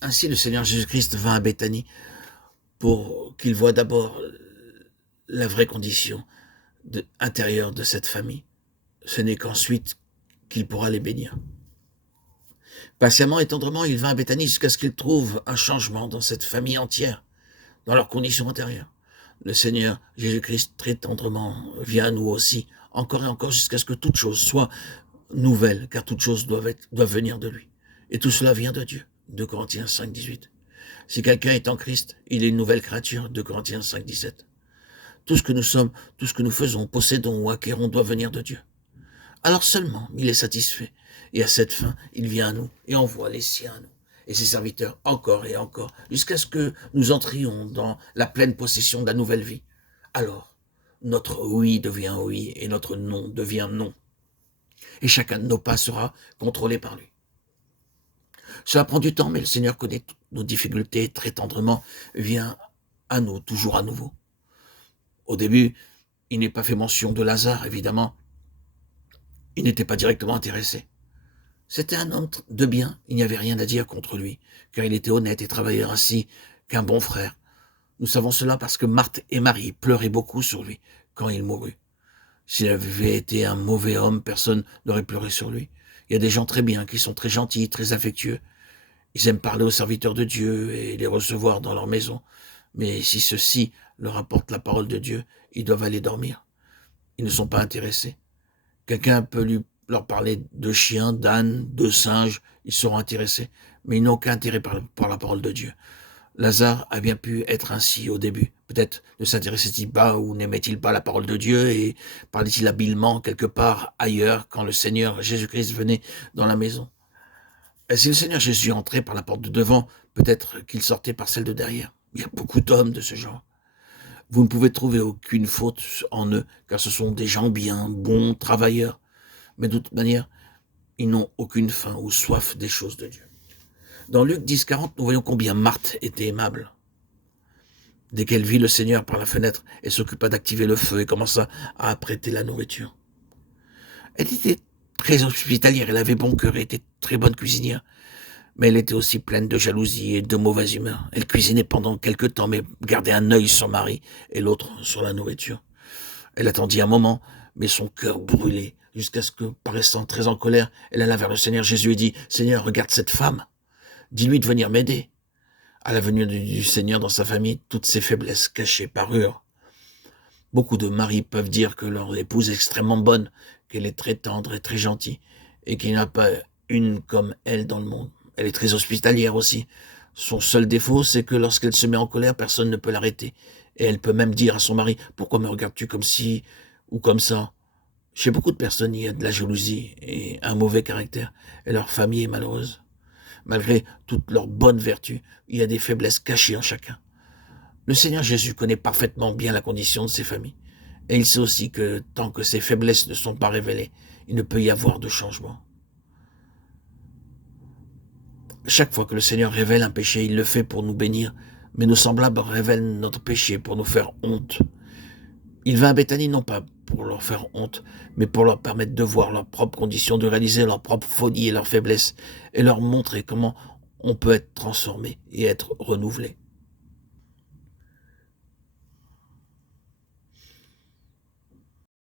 Ainsi, le Seigneur Jésus-Christ vint à Béthanie pour qu'il voie d'abord la vraie condition intérieure de cette famille. Ce n'est qu'ensuite qu'il pourra les bénir. Patiemment et tendrement, il vint à Béthanie jusqu'à ce qu'il trouve un changement dans cette famille entière, dans leurs conditions intérieures. Le Seigneur Jésus-Christ, très tendrement, vient à nous aussi, encore et encore, jusqu'à ce que toute chose soit nouvelle, car toute chose doit venir de lui. Et tout cela vient de Dieu. 2 Corinthiens 5, 18. Si quelqu'un est en Christ, il est une nouvelle créature. 2 Corinthiens 5, 17. Tout ce que nous sommes, tout ce que nous faisons, possédons ou acquérons doit venir de Dieu. Alors seulement, il est satisfait. Et à cette fin, il vient à nous et envoie les siens à nous et ses serviteurs encore et encore, jusqu'à ce que nous entrions dans la pleine possession de la nouvelle vie. Alors, notre oui devient oui et notre non devient non. Et chacun de nos pas sera contrôlé par lui. Cela prend du temps, mais le Seigneur connaît toutes nos difficultés très tendrement, vient à nous toujours à nouveau. Au début, il n'est pas fait mention de Lazare, évidemment. Il n'était pas directement intéressé. C'était un homme de bien, il n'y avait rien à dire contre lui, car il était honnête et travaillait ainsi qu'un bon frère. Nous savons cela parce que Marthe et Marie pleuraient beaucoup sur lui quand il mourut. S'il avait été un mauvais homme, personne n'aurait pleuré sur lui. Il y a des gens très bien, qui sont très gentils, très affectueux. Ils aiment parler aux serviteurs de Dieu et les recevoir dans leur maison. Mais si ceux-ci leur apportent la parole de Dieu, ils doivent aller dormir. Ils ne sont pas intéressés. Quelqu'un peut leur parler de chiens, d'ânes, de singes, ils seront intéressés, mais ils n'ont aucun intérêt par la parole de Dieu. Lazare a bien pu être ainsi au début. Peut-être ne s'intéressait-il pas ou n'aimait-il pas la parole de Dieu et parlait-il habilement quelque part ailleurs quand le Seigneur Jésus-Christ venait dans la maison. Et si le Seigneur Jésus entrait par la porte de devant, peut-être qu'il sortait par celle de derrière. Il y a beaucoup d'hommes de ce genre. Vous ne pouvez trouver aucune faute en eux, car ce sont des gens bien, bons, travailleurs. Mais de toute manière, ils n'ont aucune faim ou soif des choses de Dieu. Dans Luc 10, 40, nous voyons combien Marthe était aimable. Dès qu'elle vit le Seigneur par la fenêtre, elle s'occupa d'activer le feu et commença à apprêter la nourriture. Elle était très hospitalière, elle avait bon cœur et était très bonne cuisinière. Mais elle était aussi pleine de jalousie et de mauvaise humeur. Elle cuisinait pendant quelque temps, mais gardait un œil sur Marie et l'autre sur la nourriture. Elle attendit un moment, mais son cœur brûlait, jusqu'à ce que, paraissant très en colère, elle alla vers le Seigneur Jésus et dit « Seigneur, regarde cette femme. Dis-lui de venir m'aider. » À la venue du Seigneur dans sa famille, toutes ses faiblesses cachées parurent. Beaucoup de maris peuvent dire que leur épouse est extrêmement bonne, qu'elle est très tendre et très gentille, et qu'il n'y en a pas une comme elle dans le monde. Elle est très hospitalière aussi. Son seul défaut, c'est que lorsqu'elle se met en colère, personne ne peut l'arrêter. Et elle peut même dire à son mari « Pourquoi me regardes-tu comme ci ou comme ça ?» Chez beaucoup de personnes, il y a de la jalousie et un mauvais caractère, et leur famille est malheureuse. Malgré toutes leurs bonnes vertus, il y a des faiblesses cachées en chacun. Le Seigneur Jésus connaît parfaitement bien la condition de ces familles. Et il sait aussi que tant que ces faiblesses ne sont pas révélées, il ne peut y avoir de changement. Chaque fois que le Seigneur révèle un péché, il le fait pour nous bénir, mais nos semblables révèlent notre péché pour nous faire honte. Il vint à Béthanie non pas pour leur faire honte, mais pour leur permettre de voir leurs propres conditions, de réaliser leurs propres folies et leurs faiblesses, et leur montrer comment on peut être transformé et être renouvelé.